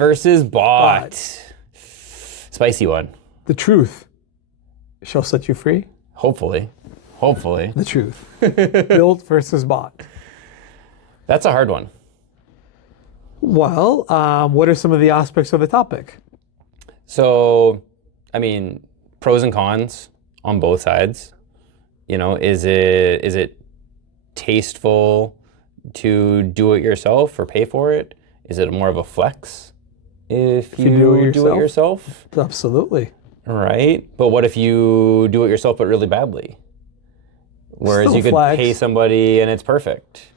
versus bot. Spicy one. The truth shall set you free. Hopefully. The truth. Build versus bot. That's a hard one. Well, what are some of the aspects of the topic? So, I mean, pros and cons on both sides. You know, is it tasteful to do it yourself or pay for it? Is it more of a flex if you do it yourself? Absolutely. Right? But what if you do it yourself but really badly? Whereas Still you could flex. pay somebody and it's perfect.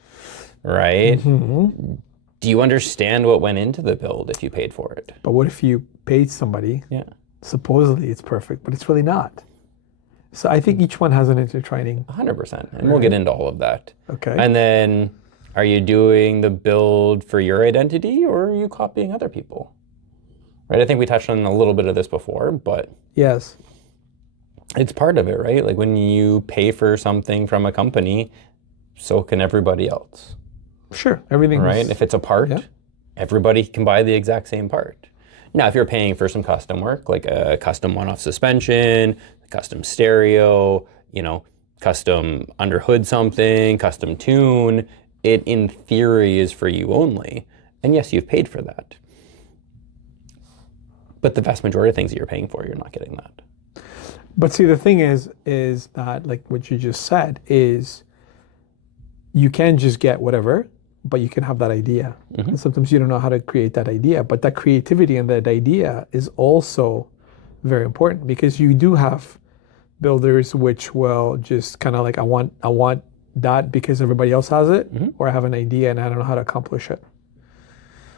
Right? Mm-hmm. Do you understand what went into the build if you paid for it? But what if you paid somebody, supposedly it's perfect, but it's really not? So I think each one has an intertwining. 100%. And we'll get into all of that. Okay. And then, are you doing the build for your identity or are you copying other people? Right? I think we touched on a little bit of this before, but Yes. it's part of it, right? Like when you pay for something from a company, so can everybody else. Sure. Everything. Right? If it's a part, everybody can buy the exact same part. Now, if you're paying for some custom work, like a custom one-off suspension, custom stereo, you know, custom under hood something, custom tune, it in theory is for you only. And yes, you've paid for that. But the vast majority of things that you're paying for, you're not getting that. But see, the thing is that, like what you just said, is you can just get whatever, but you can have that idea. Mm-hmm. And sometimes you don't know how to create that idea, but that creativity and that idea is also very important, because you do have builders which will just kind of like, I want that because everybody else has it, or I have an idea and I don't know how to accomplish it.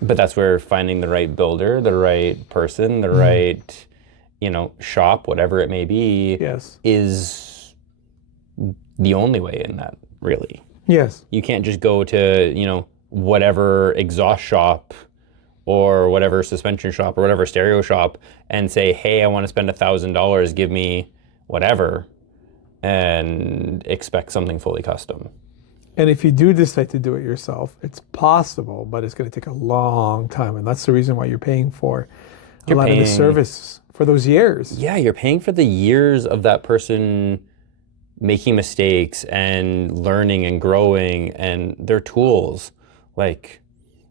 But that's where finding the right builder, the right person, the right, you know, shop, whatever it may be, is the only way in that, really. Yes. You can't just go to, you know, whatever exhaust shop or whatever suspension shop or whatever stereo shop and say, hey, I want to spend $1,000, give me whatever, and expect something fully custom. And if you do decide to do it yourself, it's possible, but it's going to take a long time. And that's the reason why you're paying for a lot of the service for those years. Yeah, you're paying for the years of that person making mistakes and learning and growing and their tools. Like,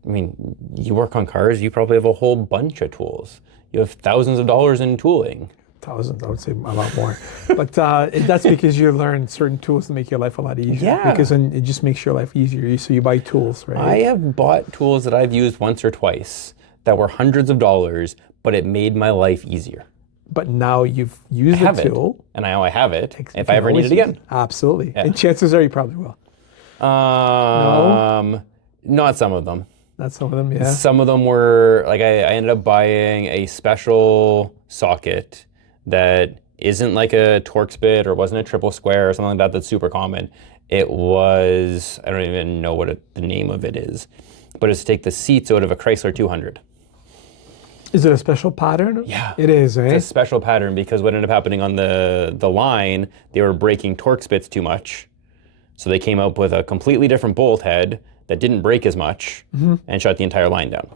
I mean, you work on cars, you probably have a whole bunch of tools. You have thousands of dollars in tooling. Thousands, I would say a lot more. But that's because you learn certain tools to make your life a lot easier. Yeah. Because then it just makes your life easier. So you buy tools, right? I have bought tools that I've used once or twice that were hundreds of dollars, but it made my life easier. But now you've used the tool. And now I have it, if I ever need it again. Absolutely. Yeah. And chances are you probably will. No? Not some of them. Not some of them, yeah. Some of them were, like I ended up buying a special socket that isn't like a Torx bit or wasn't a triple square or something like that that's super common. It was, I don't even know what the name of it is, but it's to take the seats out of a Chrysler 200. Is it a special pattern? Yeah. It is, eh? It's a special pattern because what ended up happening on the line, they were breaking Torx bits too much. So they came up with a completely different bolt head that didn't break as much and shut the entire line down.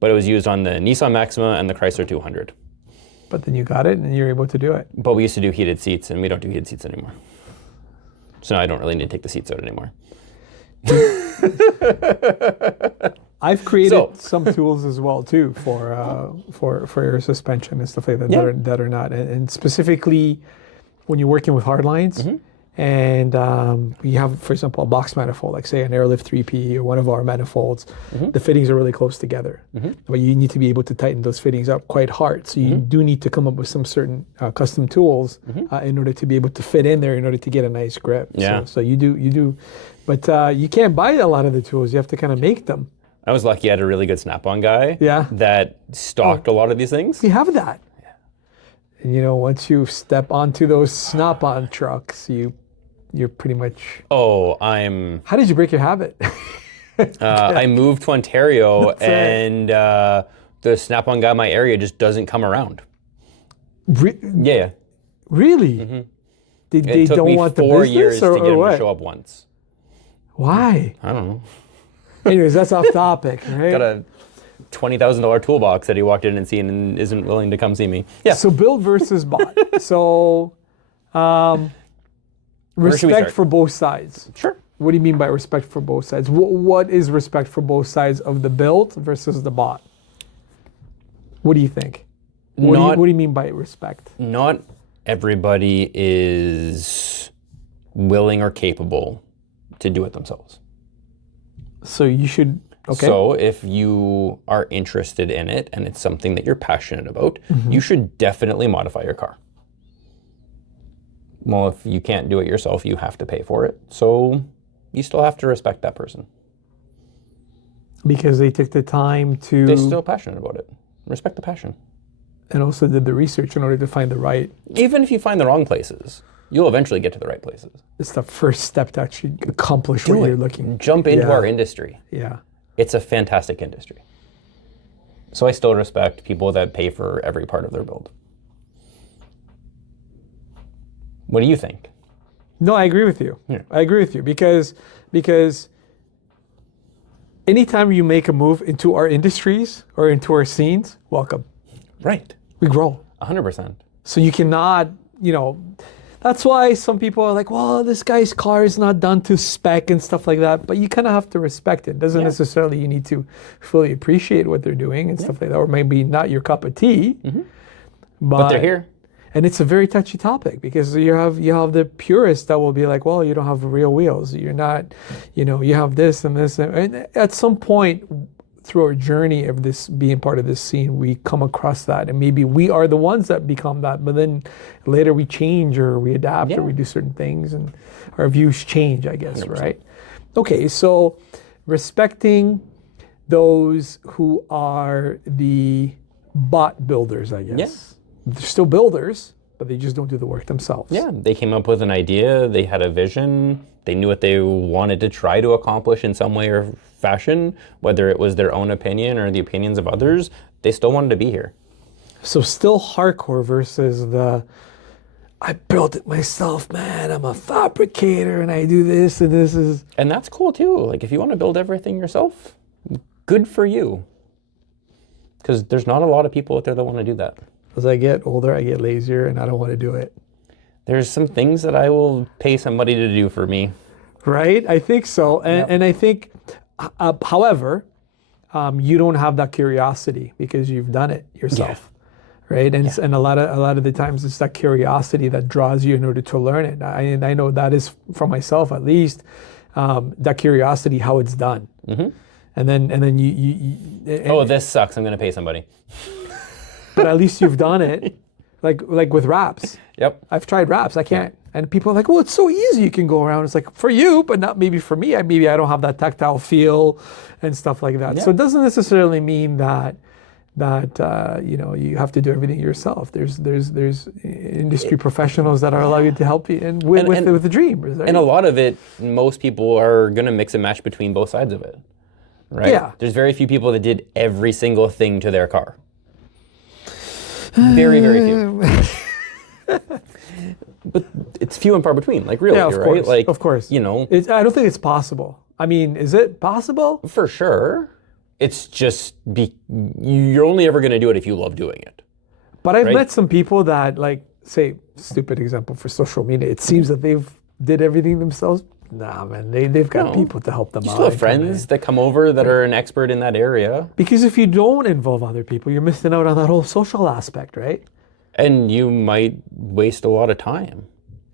But it was used on the Nissan Maxima and the Chrysler 200. But then you got it and you're able to do it. But we used to do heated seats and we don't do heated seats anymore. So now I don't really need to take the seats out anymore. I've created some tools as well too for your suspension and stuff like that that are not, and specifically when you're working with hard lines and you have, for example, a box manifold, like say an Airlift 3P or one of our manifolds, the fittings are really close together, but you need to be able to tighten those fittings up quite hard. So you do need to come up with some certain custom tools in order to be able to fit in there in order to get a nice grip. Yeah. So you do, but you can't buy a lot of the tools. You have to kind of make them. I was lucky I had a really good Snap-on guy that stocked a lot of these things. We have that. Yeah. And you know, once you step onto those Snap-on trucks, you're pretty much... How did you break your habit? I moved to Ontario and the Snap-on guy in my area just doesn't come around. Yeah. Really? Mm-hmm. They don't want the business? It took me 4 years to get him to show up once. Why? I don't know. Anyways, that's off topic, right? $20,000 toolbox that he walked in and seen and isn't willing to come see me. Yeah. So build versus bought. So respect for both sides. Sure. What do you mean by respect for both sides? What is respect for both sides of the build versus the bought? What do you think? What do you mean by respect? Not everybody is willing or capable to do it themselves. So you should, okay. So if you are interested in it and it's something that you're passionate about, you should definitely modify your car. Well, if you can't do it yourself, you have to pay for it. So you still have to respect that person. Because they took the time to... They're still passionate about it. Respect the passion. And also did the research in order to find the right... Even if you find the wrong places, you'll eventually get to the right places. It's the first step to actually accomplish what you're looking... Jump into our industry. Yeah. It's a fantastic industry. So I still respect people that pay for every part of their build. What do you think? No, I agree with you. Yeah. I agree with you because anytime you make a move into our industries or into our scenes, welcome. Right. We grow. 100%. So you cannot, that's why some people are like, well, this guy's car is not done to spec and stuff like that. But you kind of have to respect it. Doesn't necessarily you need to fully appreciate what they're doing and stuff like that, or maybe not your cup of tea. But they're here. And it's a very touchy topic because you have the purists that will be like, well, you don't have real wheels. You're not, you have this and this. And at some point through our journey of this being part of this scene, we come across that. And maybe we are the ones that become that. But then later we change or we adapt or we do certain things and our views change, I guess, 100%. Right? Okay, so respecting those who are the bot builders, I guess. Yeah. They're still builders, but they just don't do the work themselves. Yeah, they came up with an idea, they had a vision, they knew what they wanted to try to accomplish in some way or fashion, whether it was their own opinion or the opinions of others, they still wanted to be here. So still hardcore versus I built it myself, man, I'm a fabricator and I do this and this is... And that's cool too. Like if you want to build everything yourself, good for you. Because there's not a lot of people out there that want to do that. As I get older, I get lazier and I don't want to do it. There's some things that I will pay somebody to do for me. Right? I think so. And I think, however, you don't have that curiosity because you've done it yourself. Yeah. Right? And a lot of the times it's that curiosity that draws you in order to learn it. I know that is for myself at least, that curiosity, how it's done. And then you this sucks, I'm going to pay somebody. But at least you've done it, like with wraps. Yep. I've tried wraps. I can't. And people are like, well, it's so easy. You can go around. It's like, for you, but not maybe for me. Maybe I don't have that tactile feel and stuff like that. Yeah. So it doesn't necessarily mean that you have to do everything yourself. There's industry professionals that are allowed to help you with the dream. Right? And a lot of it, most people are going to mix and match between both sides of it. Right? Yeah. There's very few people that did every single thing to their car. Very, very few. But it's few and far between, like really, of right? Course, like, of course. I don't think it's possible. I mean, is it possible? For sure. It's just, you're only ever going to do it if you love doing it. But I've met some people that, like, say, stupid example for social media, it seems that they've did everything themselves. Nah, man, they've got people to help them out. You still have friends that come over that are an expert in that area. Because if you don't involve other people, you're missing out on that whole social aspect, right? And you might waste a lot of time.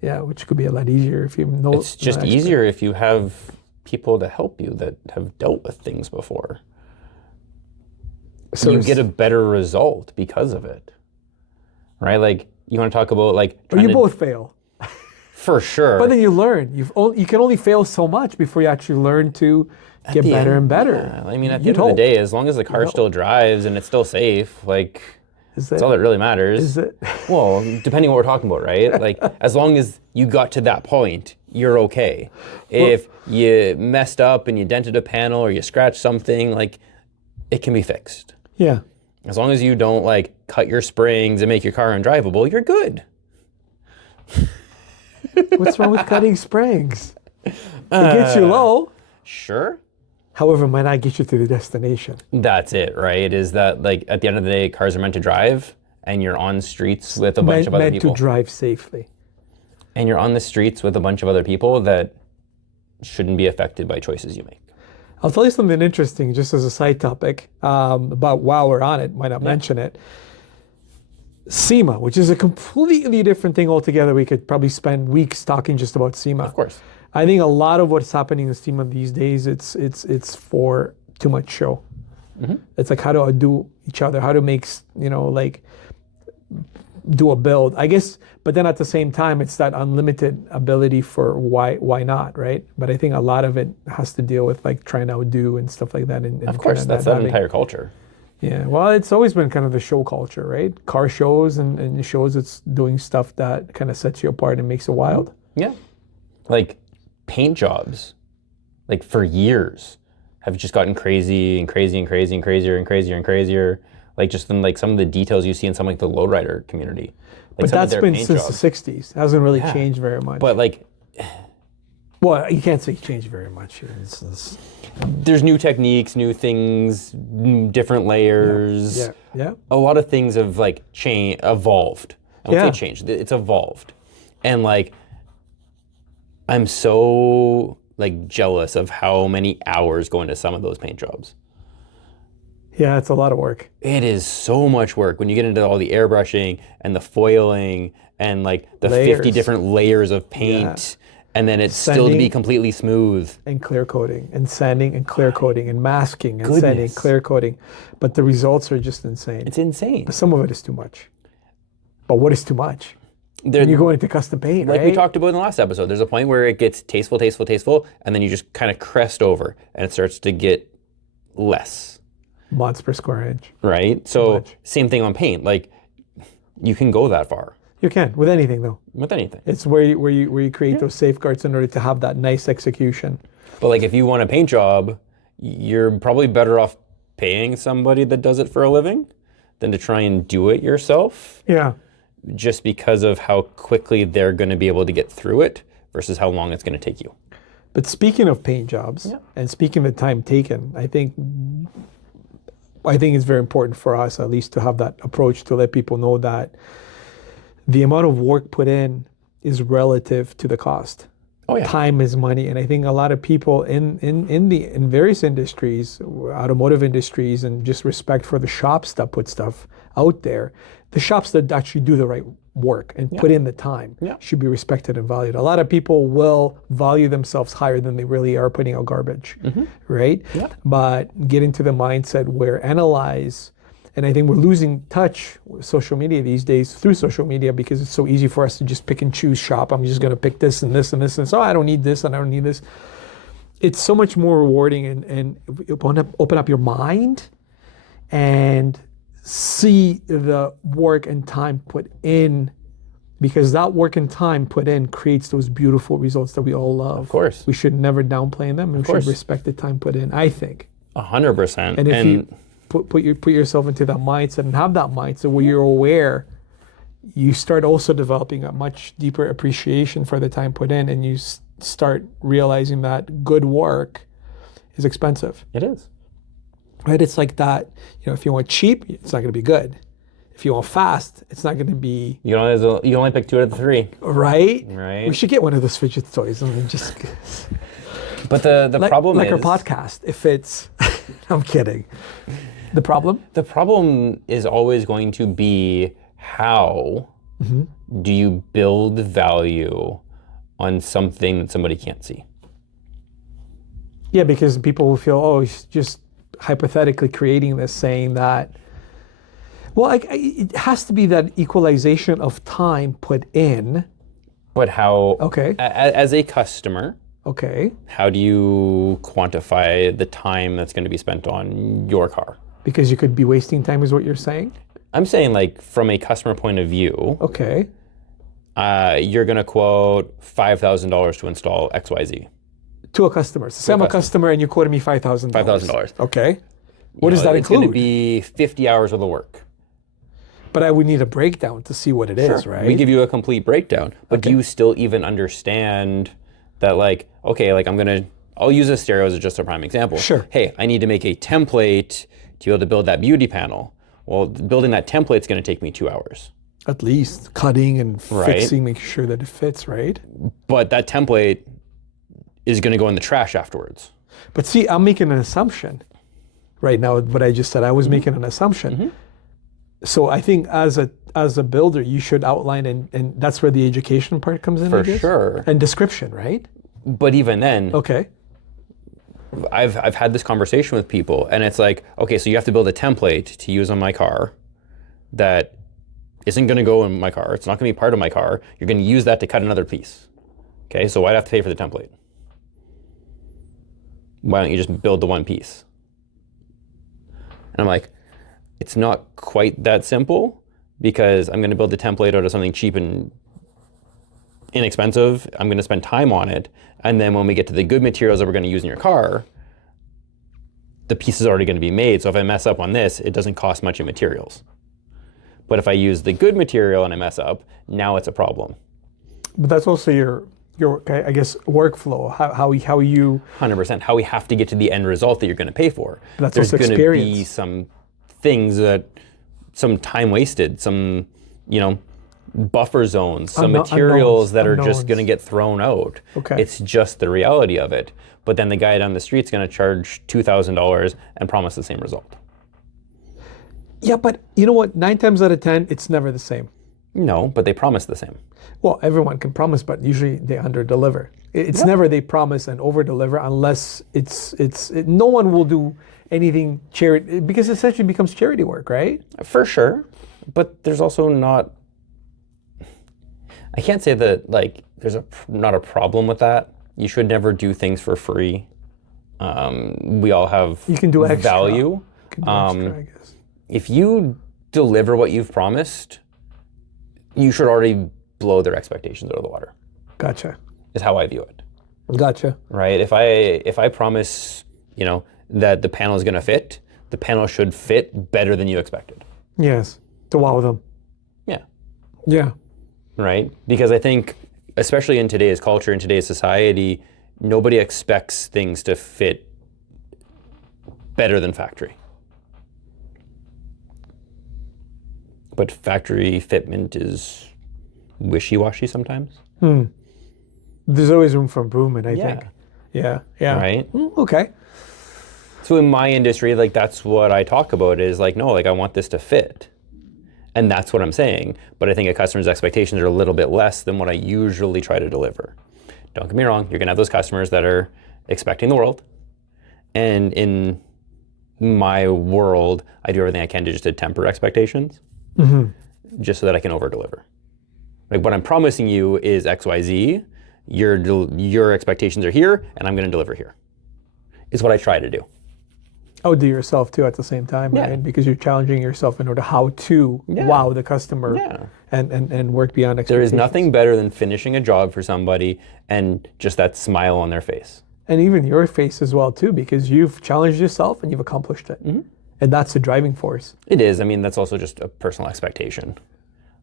Yeah, which could be a lot easier if you know. It's just easier if you have people to help you that have dealt with things before. So you get a better result because of it, right? Like you want to talk about like. Or you both fail. For sure. But then you learn. You can only fail so much before you actually learn to get better and better. Yeah. I mean, at the end of the day, as long as the car still drives and it's still safe, like that's all that really matters. Is it? Well, depending on what we're talking about, right? Like as long as you got to that point, you're okay. If you messed up and you dented a panel or you scratched something, like it can be fixed. Yeah. As long as you don't like cut your springs and make your car undrivable, you're good. What's wrong with cutting springs? It gets you low. Sure. However, it might not get you to the destination. That's it, right? Is that like at the end of the day, cars are meant to drive, and you're on streets with a bunch of other people. Meant to drive safely. And you're on the streets with a bunch of other people that shouldn't be affected by choices you make. I'll tell you something interesting, just as a side topic, about while we're on it, might not mention it. SEMA, which is a completely different thing altogether. We could probably spend weeks talking just about SEMA. Of course. I think a lot of what's happening in SEMA these days, it's for too much show. Mm-hmm. It's like how to outdo each other, how to make, like do a build, I guess. But then at the same time, it's that unlimited ability for why not, right? But I think a lot of it has to deal with like trying to outdo and stuff like that. Of course, that's that entire culture. Yeah, well, it's always been kind of the show culture, right? Car shows and shows it's doing stuff that kind of sets you apart and makes it wild. Yeah, like paint jobs, like for years, have just gotten crazy and crazy and crazy and crazier and crazier and crazier. Like just in like some of the details you see in some like the lowrider community. Like but that's been since the 60s. It hasn't really changed very much. But like, well, you can't say changed very much here. There's new techniques, new things, different layers. Yeah. A lot of things have like evolved. I won't say changed. It's evolved, and like, I'm so like jealous of how many hours go into some of those paint jobs. Yeah, it's a lot of work. It is so much work when you get into all the airbrushing and the foiling and like the layers. 50 different layers of paint, and then it's sanding, still to be completely smooth. And clear coating and sanding and clear coating and masking and sanding, clear coating. But the results are just insane. It's insane. But some of it is too much. But what is too much? When you go into custom paint, like right? we talked about in the last episode, there's a point where it gets tasteful, and then you just kind of crest over and it starts to get less. Mods per square inch. Right? So same thing on paint. Like you can go that far. You can, with anything though. With anything. It's where you create those safeguards in order to have that nice execution. But like if you want a paint job, you're probably better off paying somebody that does it for a living than to try and do it yourself. Yeah. Just because of how quickly they're going to be able to get through it versus how long it's going to take you. But speaking of paint jobs and speaking of the time taken, I think it's very important for us at least to have that approach to let people know that the amount of work put in is relative to the cost. Oh, yeah. Time is money. And I think a lot of people in various industries, automotive industries, and just respect for the shops that put stuff out there, the shops that actually do the right work and put in the time should be respected and valued. A lot of people will value themselves higher than they really are putting out garbage, right? Yeah. But get into the mindset where analyze, and I think we're losing touch with social media these days through social media because it's so easy for us to just pick and choose shop. I'm just going to pick this and this and this, and so I don't need this and I don't need this. It's so much more rewarding and open up your mind and see the work and time put in, because that work and time put in creates those beautiful results that we all love. Of course. We should never downplay them, and we should respect the time put in, I think. 100%. And if you put yourself into that mindset and have that mindset where you're aware, you start also developing a much deeper appreciation for the time put in, and you start realizing that good work is expensive. It is. Right? It's like that, if you want cheap, it's not going to be good. If you want fast, it's not going to be... You only pick 2 out of the 3. Right? We should get one of those fidget toys and just... But the problem is... Like our podcast, if it's... I'm kidding. The problem? The problem is always going to be how do you build value on something that somebody can't see? Yeah, because people will feel, he's just hypothetically creating this, saying that, well, it has to be that equalization of time put in. But how, okay, as a customer, okay, how do you quantify the time that's going to be spent on your car? Because you could be wasting time is what you're saying? I'm saying like from a customer point of view. Okay. You're going to quote $5,000 to install XYZ. To a customer. So say I'm a customer and you quoted me $5,000. $5,000. Okay. What does that include? It's going to be 50 hours worth of work. But I would need a breakdown to see what it is, right? We give you a complete breakdown. But do you still even understand that, like, okay, like I'm going to I'll use a stereo as just a prime example. Sure. Hey, I need to make a template to be able to build that beauty panel. Well, building that template is going to take me 2 hours. At least cutting and fixing, making sure that it fits, right? But that template is going to go in the trash afterwards. But see, I'm making an assumption right now. What I just said, I was making an assumption. So I think as a builder, you should outline, and that's where the education part comes in, I guess? For sure. And description, right? But even then, okay, I've had this conversation with people, and it's like, okay, so you have to build a template to use on my car that isn't going to go in my car. It's not going to be part of my car. You're going to use that to cut another piece. Okay, so why'd I have to pay for the template? Why don't you just build the one piece? And I'm like, it's not quite that simple, because I'm going to build the template out of something cheap and inexpensive. I'm going to spend time on it. And then when we get to the good materials that we're going to use in your car, the piece is already going to be made. So if I mess up on this, it doesn't cost much in materials. But if I use the good material and I mess up, now it's a problem. But that's also your I guess, workflow, how you... 100%, how we have to get to the end result that you're going to pay for. That's There's also going to be some things that, some time wasted, some, buffer zones, some materials that are just going to get thrown out. Okay. It's just the reality of it. But then the guy down the street's going to charge $2,000 and promise the same result. Yeah, but you know what? 9 times out of 10, it's never the same. No, but they promise the same. Well, everyone can promise, but usually they under-deliver. It's never they promise and over-deliver unless no one will do anything charity, because it essentially becomes charity work, right? For sure, but there's also not, I can't say that there's not a problem with that. You should never do things for free. We all have you can do extra. Value. You can do extra, I guess. If you deliver what you've promised, you should already blow their expectations out of the water. Gotcha. Is how I view it. Gotcha. Right? If I promise, that the panel is going to fit, the panel should fit better than you expected. Yes. To wow them. Yeah. Yeah. Right? Because I think, especially in today's culture, in today's society, nobody expects things to fit better than factory. But factory fitment is wishy-washy sometimes. There's always room for improvement, I think. Yeah. Right? Okay. So in my industry, that's what I talk about is no, I want this to fit. And that's what I'm saying. But I think a customer's expectations are a little bit less than what I usually try to deliver. Don't get me wrong, you're gonna have those customers that are expecting the world. And in my world, I do everything I can to just to temper expectations, just so that I can over-deliver. What I'm promising you is XYZ, your expectations are here, and I'm gonna deliver here. Is what I try to do. Do yourself too at the same time, right? Because you're challenging yourself in order how to wow the customer and work beyond expectations. There is nothing better than finishing a job for somebody and just that smile on their face. And even your face as well too, because you've challenged yourself and you've accomplished it. And that's the driving force. It is. I mean, that's also just a personal expectation.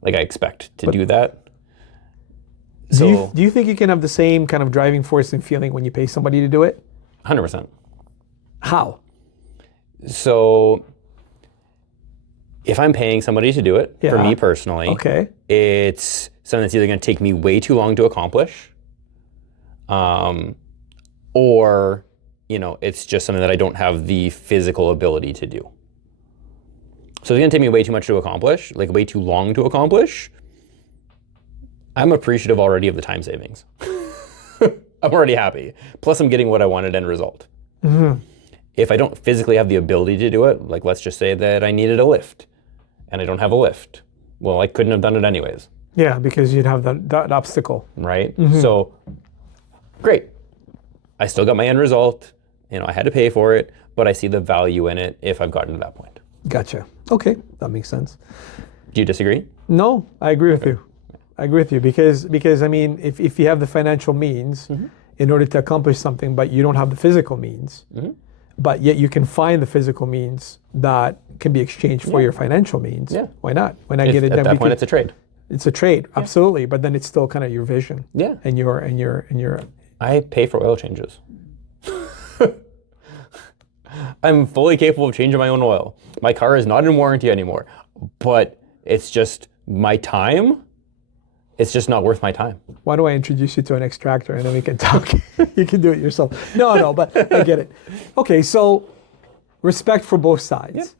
I expect to do that. Do you think you can have the same kind of driving force and feeling when you pay somebody to do it? 100%. How? So if I'm paying somebody to do it, for me personally, it's something that's either going to take me way too long to accomplish, or it's just something that I don't have the physical ability to do. So it's going to take me way too much to accomplish, way too long to accomplish. I'm appreciative already of the time savings. I'm already happy. Plus I'm getting what I wanted end result. If I don't physically have the ability to do it, let's just say that I needed a lift and I don't have a lift. Well, I couldn't have done it anyways. Yeah, because you'd have that obstacle. Right? So, great. I still got my end result. I had to pay for it, but I see the value in it if I've gotten to that point. Gotcha. Okay, that makes sense. Do you disagree? No, I agree with you. I agree with you because I mean, if you have the financial means in order to accomplish something, but you don't have the physical means, but yet you can find the physical means that can be exchanged for your financial means. Yeah. Why not? Why not get it done? At that point, it's a trade. It's a trade, absolutely. But then it's still kind of your vision. Yeah. And your. I pay for oil changes. I'm fully capable of changing my own oil. My car is not in warranty anymore, but it's just my time. It's just not worth my time. Why do I introduce you to an extractor and then we can talk? You can do it yourself. No, but I get it. Okay, so respect for both sides.